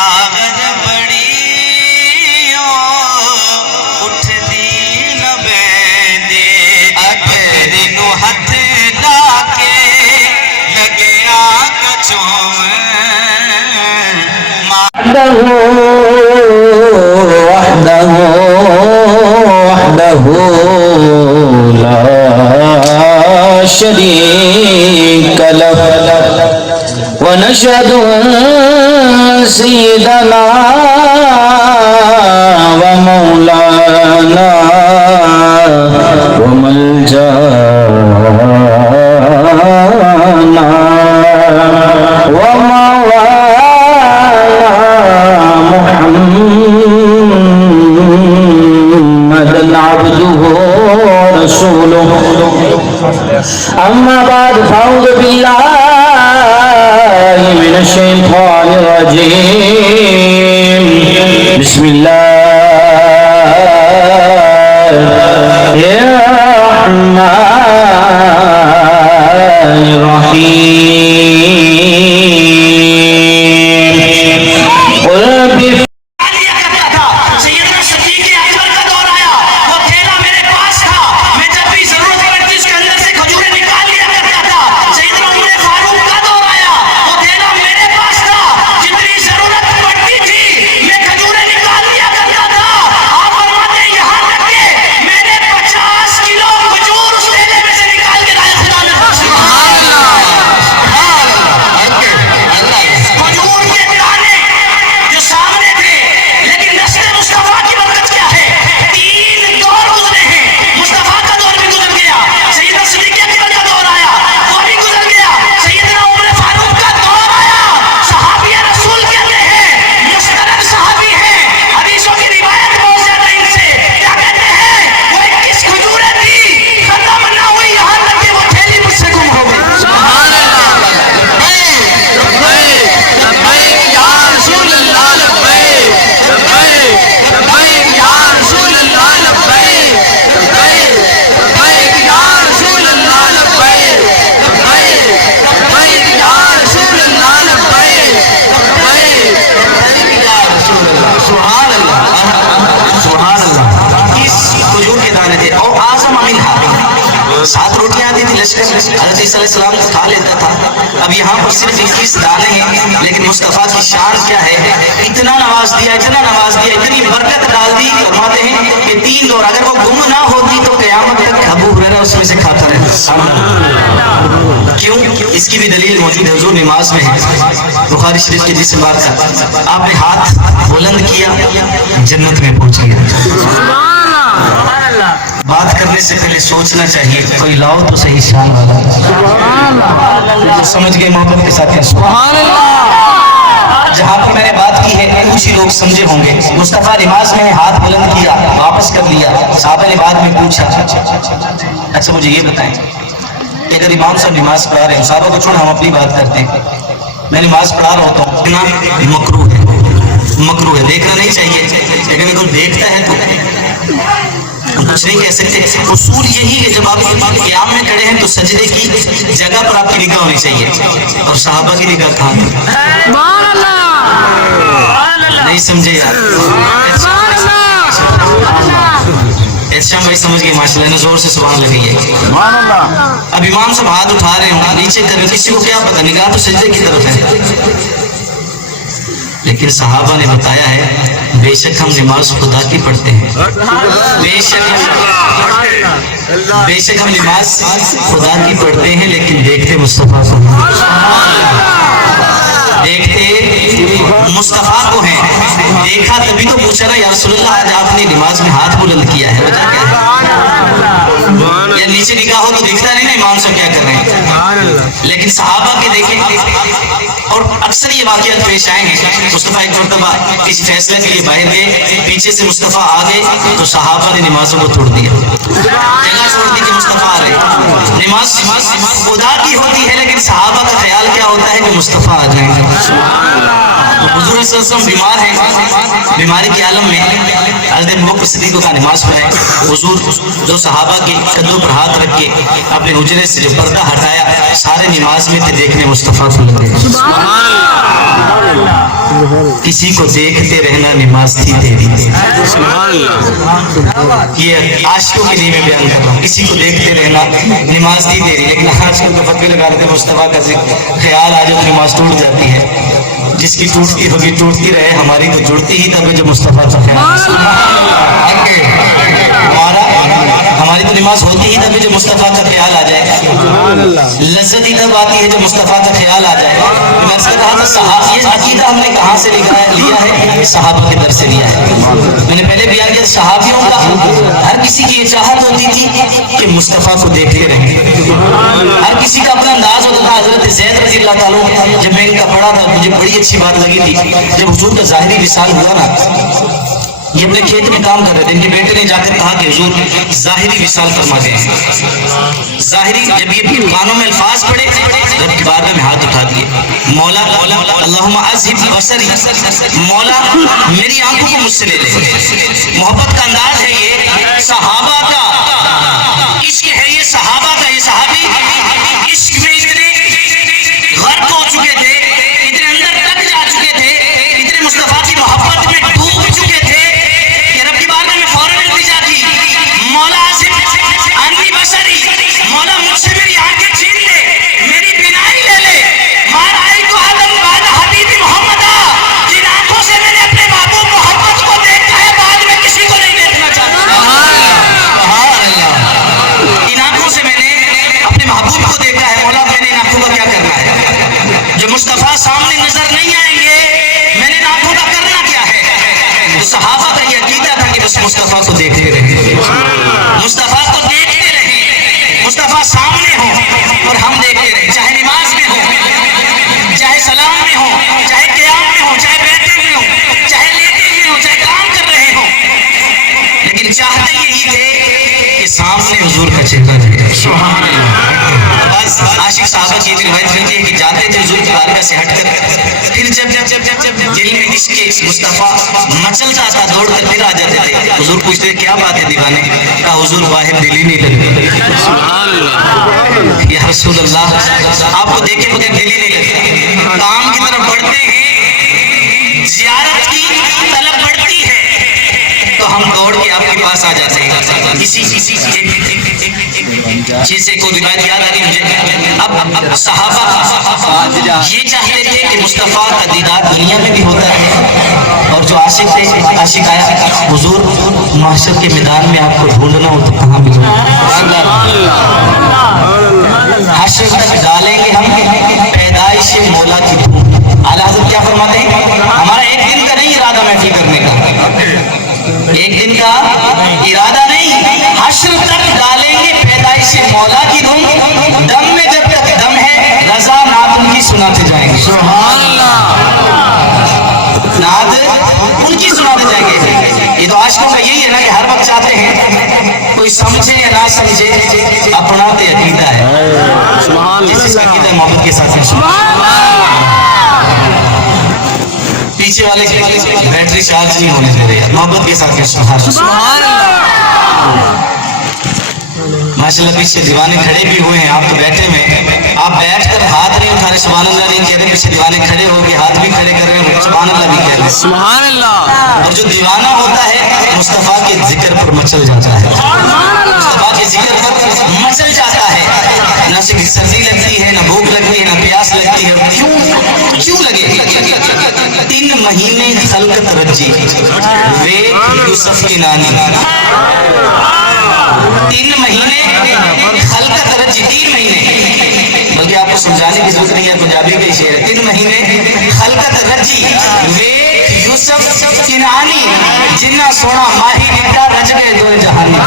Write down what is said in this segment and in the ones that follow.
لاغر بڑی اٹھ دی نبے دے اگر نو ہتھ لا کے لگیا کچوں وحده لا شريك له ونشهد أن سيدنا ومولانا وملجانا محمد عبده ورسوله أما بعد فأعوذ بالله من الشيطان الرجيم بسم الله الرحمن الرحيم قل سات روٹیاں آتی تھی لشکر حضرت عیسیٰ علیہ السلام کھا لیتا تھا. اب یہاں پر صرف 21 دانے ہیں لیکن مصطفیٰ کی شان کیا ہے, اتنا نواز دیا اتنی برکت ڈال دی. فرماتے ہیں کہ 3 دور اگر وہ گم نہ ہوتی تو قیامت تک ابو ہریرہ اس میں سے کھاتا رہتا. کیوں؟ اس کی بھی دلیل موجود ہے. حضور نماز میں ہے, بخاری شریف کی جس بات کا آپ نے ہاتھ بلند کیا جنت میں پہنچ گیا. بات کرنے سے پہلے سوچنا چاہیے کوئی لاؤ تو صحیح شان والا. سمجھ گئے محبت کے ساتھ. سبحان اللہ. جہاں پر میں نے بات کی ہے کچھ ہی لوگ سمجھے ہوں گے. مصطفیٰ نماز میں ہاتھ بلند کیا, واپس کر لیا. صحابہ نے بعد میں پوچھا اچھا مجھے یہ بتائیں کہ اگر امام صاحب نماز پڑھا رہے ہیں, صحابہ کو چھوڑ ہم اپنی بات کرتے ہیں, میں نماز پڑھا رہا ہوتا ہوں, مکروہ ہے, دیکھنا نہیں چاہیے. لیکن اگر کوئی دیکھتا ہے تو کچھ نہیں کہہ سکتے. اصول یہی کہ جب آپ قیام میں کھڑے ہیں تو سجدے کی جگہ پر آپ کی نگاہ ہونی چاہیے, اور صحابہ کی نگاہ کہاں ہے؟ نہیں سمجھے یار؟ احتشام بھائی سمجھ گئے ماشاء اللہ, زور سے سبحان لگی ہے. اب امام صاحب ہاتھ اٹھا رہے ہوں, نیچے کر رہے ہیں, کسی کو کیا پتا, نگاہ تو سجدے کی طرف ہے. لیکن صحابہ نے بتایا ہے بے شک ہم نماز خدا کی پڑھتے ہیں, بے شک ہم نماز خدا کی پڑھتے ہیں, لیکن دیکھتے مصطفیٰ کو, دیکھتے مصطفیٰ کو ہیں. دیکھا تبھی تو پوچھا نا یا رسول اللہ آج آپ نے نماز میں ہاتھ بلند کیا ہے, وجہ کیا ہے؟ یا نیچے نگاہ ہو تو دیکھتا نہیں نا امام صاحب کیا کر رہے ہیں. لیکن صحابہ کے دیکھیں, اور اکثر یہ واقعات پیش آئے ہیں. مصطفیٰ ایک مرتبہ کسی فیصلے کے لیے باہر گئے, پیچھے سے مصطفیٰ آ گئے تو صحابہ نے نمازوں کو توڑ دیا, جگہ چھوڑ دی کہ مصطفیٰ آ رہے. نماز خدا کی ہوتی ہے لیکن صحابہ کا خیال کیا ہوتا ہے کہ مصطفیٰ آ جائیں. حضور صلی اللہ علیہ وسلم بیمار ہیں، بیماری کے عالم میں حضرت ابوبکر صدیق کا نماز پڑھائے. حضور جو صحابہ کے کندھوں پر ہاتھ رکھ کے اپنے حجرے سے جو پردہ ہٹایا، سارے نماز میں تھے، دیکھنے مصطفیٰ کو لگے. کسی کو دیکھتے رہنا نماز تھی تیری. یہ عاشقوں کے لیے میں بیان کر رہا ہوں، کسی کو دیکھتے رہنا نماز تھی تیری. لیکن آج کل تو فتوی لگا دیتے مصطفیٰ کا خیال آ جائے نماز ٹوٹ جاتی ہے. جس کی ٹوٹتی ہوگی ٹوٹتی رہے، ہماری تو جڑتی ہی تب ہے جو مصطفیٰ کا خیال. ہماری تو نماز ہوتی ہی تب ہے جو مصطفیٰ کا خیال آ جائے. لذت ہی تب آتی ہے جو مصطفیٰ کا خیال آ جائے. میں نے کہا یہ عقیدہ ہم نے کہاں سے لیا ہے؟ صحابہ کے در سے لیا ہے. میں نے پہلے بیان کیا صحابیوں کا ہر کسی کی یہ چاہت ہوتی تھی کہ مصطفیٰ کو دیکھتے رہیں. ہر کسی کا اپنا انداز ہوتا تھا. حضرت زید رضی اللہ تعالیٰ جب میں ان کا پڑھا تھا مجھے بڑی اچھی بات لگی تھی. جب حضور کا ظاہری وصال ہوا نا، یہ اپنے کھیت میں کام کر رہے تھے، ان کے بیٹے نے جا کر کہا کہ حضور ظاہری وصال فرما دیں. ظاہری جب یہ کانوں میں الفاظ پڑے، رب کی بارگاہ میں ہاتھ اٹھا دیے. مولا اللہم اذہب بصری، مولا میری آنکھوں کو مجھ سے لے لے. محبت کا انداز ہے یہ، صحابہ کا عشق ہے یہ. صحابہ کا یہ صحابی عشق میں اتنے غرق ہو چکے تھے، اتنے اندر تک جا چکے تھے، اتنے مصطفیٰ کی محبت میں ڈوب چکے تھے کہ رب کی بارگاہ میں فوراً التجا کی، مولا اذہب عنی بصری، مولا مجھ سے میری آنکھیں چھین لے، میری بینائی لے لے. مار آئی تو آدم بعد حبیب محمد، جن آنکھوں سے میں نے اپنے محبوب محمد کو دیکھا ہے بعد میں کسی کو نہیں دیکھنا چاہتا. ان آنکھوں سے میں نے اپنے محبوب کو دیکھا ہے، مولا میں نے ان آنکھوں کا کیا کرنا ہے؟ جو مصطفیٰ سامنے نظر نہیں آئیں گے، میں نے ان آنکھوں کا کرنا کیا ہے؟ صحابہ کا یہ عقیدہ تھا کہ بس مصطفیٰ کو دیکھتے رہیں، مصطفیٰ کو دیکھتے رہیں، مصطفیٰ سامنے ہوں اور ہم دیکھتے رہیں. چاہے نماز میں ہوں، چاہے سلام میں ہوں، چاہے قیام میں ہوں، چاہے بیٹھے میں ہوں، چاہے لیٹے ہوئے ہوں، چاہے کام کر رہے ہوں، لیکن چاہتے یہی تھے کہ سامنے حضور کا چہرہ رہے. سبحان اللہ. بس عاشق صحابہ کی روایت ملتی ہے کہ جاتے تھے حضور کی بارگاہ سے ہٹ کر، پھر جب دل میں عشق مصطفیٰ مچلتا تھا دوڑ کر پھر آ جاتے تھے. حضور پوچھتے تھے کیا بات ہے دیوانے؟ کہا حضور باہر دل ہی نہیں لگتا. یا رسول اللہ آپ کو دیکھے بغیر دل ہی نہیں لگتا. کام کی طرف بڑھتے ہیں، زیارت کی طلب بڑھتی ہے تو ہم دوڑ کے آپ کے پاس آ جاتے ہیں. کسی چیز سے کوئی روایت یاد آ رہی مجھے. اب صحابہ یہ چاہتے تھے کہ مصطفیٰ کا دیدار دنیا میں بھی ہوتا ہے، اور جو عاشق تھے، عاشق آیا حضور محشر کے میدان میں آپ کو ڈھونڈنا ہو تو کہاں بھی حشر تک ڈالیں گے ہم پیدائش مولا کی دھوم. اعلیٰ حضرت کیا فرماتے ہیں؟ ہمارا ایک دن کا نہیں ارادہ محفل کرنے کا، ایک دن کا ارادہ نہیں، حشر تک ڈالیں گے پیدائش مولا کی دھوم. دم میں جب تک دم ہے رضا نعت ان کی سناتے جائیں گے. سبحان اللہ. نعت ان کی سناتے جائیں گے. یہ تو عاشقوں کا یہی ہے نا کہ ہر وقت چاہتے ہیں کوئی سمجھے یا نہ سمجھے اپنا تو عقیدہ ہے. جس کا عقیدہ محبت کے ساتھ پیچھے والے بیٹری چارج نہیں ہونے دے رہے، محبت کے ساتھ سبحان اللہ. ماشاءاللہ پیچھے دیوانے کھڑے بھی ہوئے ہیں، آپ تو بیٹھے ہوئے، آپ بیٹھ کر ہاتھ نہیں اٹھا رہے، سبحان اللہ نہیں کہہ رہے، پیچھے دیوانے کھڑے ہو کے ہاتھ بھی کھڑے کر رہے ہیں، سبحان اللہ بھی کہہ رہے ہیں. سبحان اللہ. اور جو دیوانہ ہوتا ہے مصطفیٰ کے ذکر پر مچل جاتا ہے، مصطفیٰ کے ذکر پر مچل جاتا ہے. نہ سردی لگتی ہے، نہ بھوک لگتی ہے، نہ پیاس لگتی ہے. کیوں لگے؟ 3 مہینے خلقت رجی وے یوسف کی نانی. 3 مہینے خلقت رجی، 3 مہینے، بلکہ آپ کو سمجھانے کی ضرورت نہیں ہے، پنجابی کا شعر ہے. 3 مہینے خلقت رجی وے یوسف کنانی، جنہ سونا ماہی ڈٹا رج گئے دو جہانی.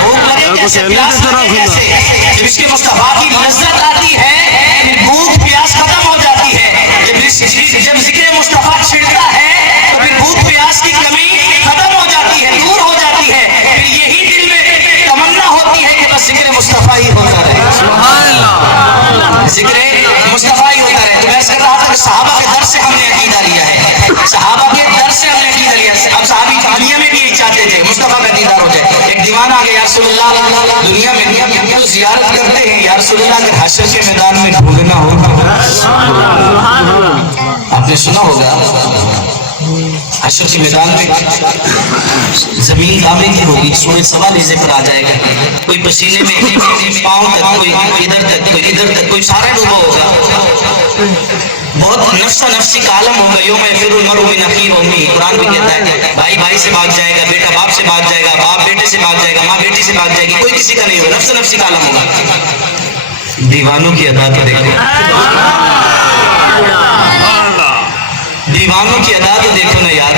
بھوک لگے کیسے، پیاس لگے کیسے؟ جب اس کے مصطفیٰ کی لذت آتی ہے بھوک پیاس ختم ہو جاتی ہے. جب ذکر مصطفیٰ چھڑتا ہے تو پھر بھوک پیاس کی کمی ختم ہو جاتی ہے، دور ہو جاتی ہے. پھر یہی دل میں تمنا ہوتی ہے کہ بس ذکر مصطفیٰ ہی ہوتا رہے. سبحان اللہ. ذکر مصطفیٰ ہی ہوتا رہے. تو میں کر رہا تھا کہ صحابہ سے ہم نے عقیدہ لیا ہے, صحابہ کے در سے ہم نے عقیدہ لیا. اب صحابی دنیا میں بھی یہی چاہتے تھے مصطفیٰ کا دیدار ہو جائے. ایک دیوانہ آ گیا, یا رسول اللہ دنیا میں تو زیارت کرتے ہیں, یا رسول اللہ اگر حشر کے میدان میں ڈھونڈنا ہوگا. آپ نے سنا ہوگا حشر کے میدان میں زمین کعبے کی ہوگی, سورج سوا نیزے پر آ جائے گا, کوئی پسینے میں پاؤں تک, کوئی ادھر تک, کوئی ادھر تک, کوئی سارا ڈوبا ہوگا. بہت نفسا نفسی کا عالم ہوگا. یوم یفر المرء من اخیہ و امہ, قرآن بھی کہتا ہے بھائی بھائی سے بھاگ جائے گا, بیٹا باپ سے بھاگ جائے گا, باپ بیٹے سے بھاگ جائے گا, ماں بیٹی سے بھاگ جائے گی, کوئی کسی کا نہیں ہوگا. نفسا نفسی کا عالم ہوگا. دیوانوں کی ادا تو دیکھو, دیوانوں کی ادا تو دیکھو نا یار.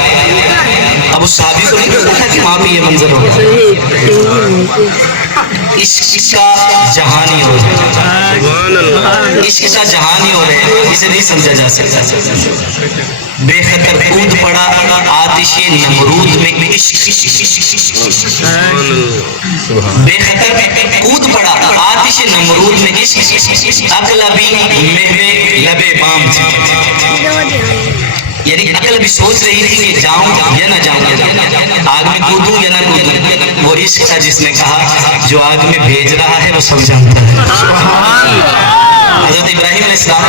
اب اس صحابی کو نہیں پتا تھا کہ وہاں پہ یہ منظر ہوگا. عشق کا جہانی ہو رہا, عشق کا جہانی ہو رہے ہیں, اسے نہیں سمجھا جا سکتا. بے خطر کود پڑا آتش نمرود میں عشق, بے خطر کود پڑا آتش نمرود میں عشق, عقل ابھی مہوے لبے بام تھی. یعنی عقل بھی سوچ رہی تھی کہ جاؤں یا نہ جاؤں, آگ میں کودوں یا نہ کودوں. وہ عشق تھا جس نے کہا جو آگ میں بھیج رہا ہے وہ سب جانتا ہے. حضرت ابراہیم علیہ السلام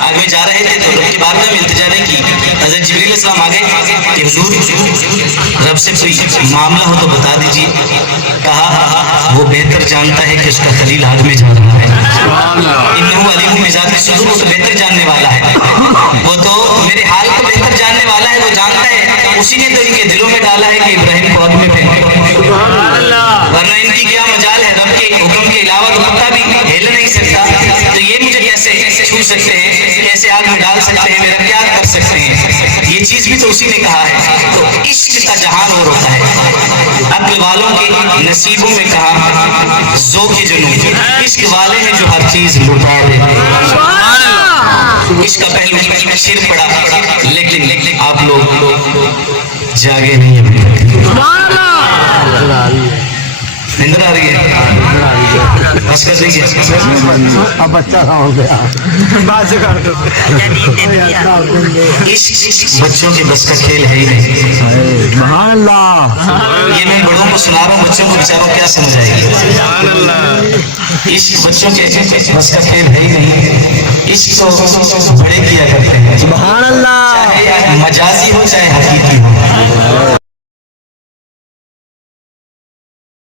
آگ میں جا رہے تھے تو رب کی بارگاہ میں التجا نہیں کی. حضرت جبریل علیہ السلام آگے کہ حضور رب سے کوئی معاملہ ہو تو بتا دیجیے. کہا وہ بہتر جانتا ہے کہ اس کا خلیل آگ میں جا رہا ہے. انہو علیم بذات الصدور, وہ تو بہتر جاننے والا ہے, وہ تو میرے حال کو بہتر جاننے والا ہے, وہ جانتا ہے. اسی نے تو ان کے دلوں میں ڈالا ہے کہ ابراہیم کو آگ میں پھینکو, ورنہ ان کی کیا مجال ہے. رب کے حکم کے علاوہ تو پتا بھی ہل نہیں سکتا, تو یہ مجھے کیسے چھو سکتے ہیں, کیسے آگ میں ڈال سکتے ہیں, میرا کیا کر سکتے ہیں. یہ چیز بھی تو اسی نے کہا ہے. تو عشق کا جہان اور ہوتا ہے. عقل والوں کے نصیبوں میں کہا ذوق جنون, عشق والے ہیں جو ہر چیز لٹا دے. عشق کا پہلو شر پڑا, لیکن آپ لوگ جاگے نہیں ہیں. نندر آ رہی ہے, بس کر دیجیے. اب بچہ ہو گیا, عشق بچوں کے بس کا کھیل ہے ہی نہیں. سبحان اللہ. یہ میں بڑوں کو سنا رہا ہوں, بچوں کو بیچاروں کیا سمجھ آئے گی. عشق بچوں کے بس کا کھیل ہے ہی نہیں. عشق تو بڑے کیا کرتے ہیں, سبحان اللہ. چاہے مجازی ہو چاہے حقیقی ہو.